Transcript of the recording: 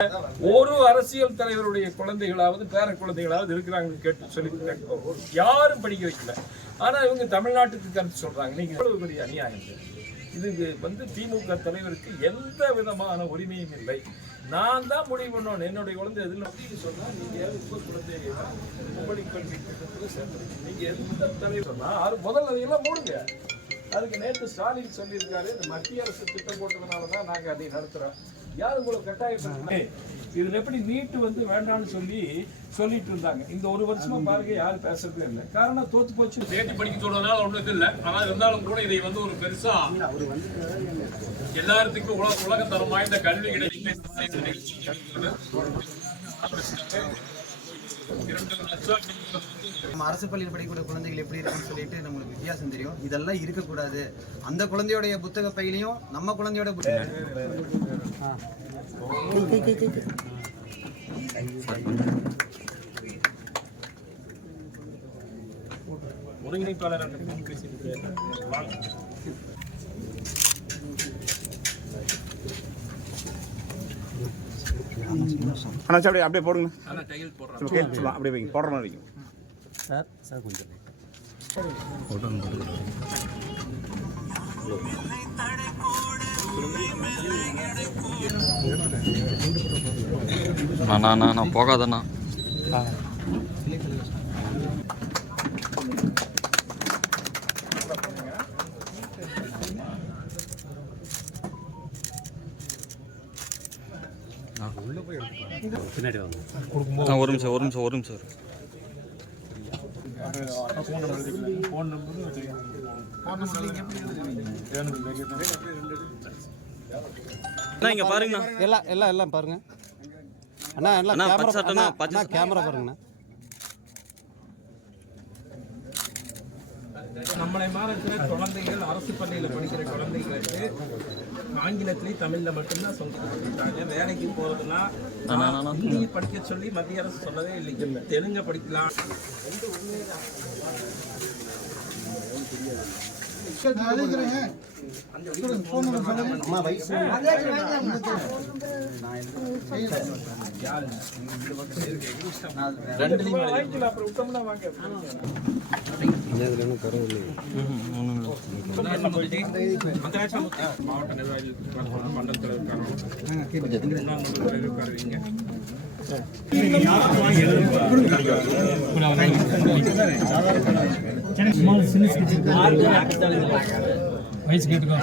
ஒரு அரசியல் தலைவருடைய குழந்தைகளாவது பேர குழந்தைகளாவது இருக்கிறாங்கன்னு கேட்டு சொல்லி யாரும் படிக்க வைக்கல. ஆனா இவங்க தமிழ்நாட்டுக்கு கருத்து சொல்றாங்க. நீங்க எவ்வளவு பெரிய அநியாயம் இது. திமுக தலைவருக்கு எந்த விதமான உரிமையும் இல்லை. நான் தான் முடிவு பண்ணணும் என்னுடைய குழந்தை எதுல சொன்னா நீங்க உங்க குழந்தைய உங்களுடைய கல்வி திட்டத்தில் சேர்த்து நீங்க எந்த தலைவர் சொன்னா முதல்ல அதையெல்லாம் மூடுங்க. அதுக்கு நேற்று ஸ்டாலின் சொல்லியிருக்காரு, இந்த மத்திய அரசு திட்டம் போட்டதுனாலதான் நாங்க அதை நடத்துறோம். யார் உங்களை கட்டாயப்படுத்த இதுல எப்படி நீட்டு வேண்டாம்னு சொல்லிட்டு இருந்தாங்க. இந்த ஒரு வருஷமா பாருங்க யாரும் பேசுறதே இல்லை. காரணம் தோத்து போச்சு. தேடி படிக்க சொல்றதுனால ஒன்றும் இல்லை. ஆனால் இருந்தாலும் கூட இதை ஒரு பெருசா எல்லாத்துக்கும் உலக தரம் வாய்ந்த கல்வி நம்ம அரசு பள்ளியில் படிக்கக்கூடிய குழந்தைகள் எப்படி இருக்குன்னு சொல்லிட்டு நம்மளுக்கு வித்தியாசம் தெரியும். இதெல்லாம் இருக்கக்கூடாது. அந்த குழந்தையோடைய புத்தக பையிலையும் நம்ம குழந்தையோட ஒருங்கிணைப்பாளர் அப்படியே போடுங்க. அப்படியே வைங்க, போடுற மாதிரி வைங்க சார். கொஞ்சம் நான் போகாதண்ணா. ஒரு நிமிஷம் சார். இங்க பாருங்க, எல்லாம் பாருங்க அண்ணா. கேமரா பாருங்கண்ணா. நம்மளை மாதிரி குழந்தைகள் அரசு பள்ளியில் படிக்கிற குழந்தைகளுக்கு ஆங்கிலத்திலேயே தமிழ்ல மட்டும்தான் சொல்லிட்டாங்க. வேலைக்கு போறதுன்னா ஹிந்தி படிக்க சொல்லி மத்திய அரசு சொல்லவே இல்லைங்க. தெலுங்க படிக்கலாம். மாவட்ட நிர்வாகி மண்டல தலைவர் வயசு கேட்டுக்கோ.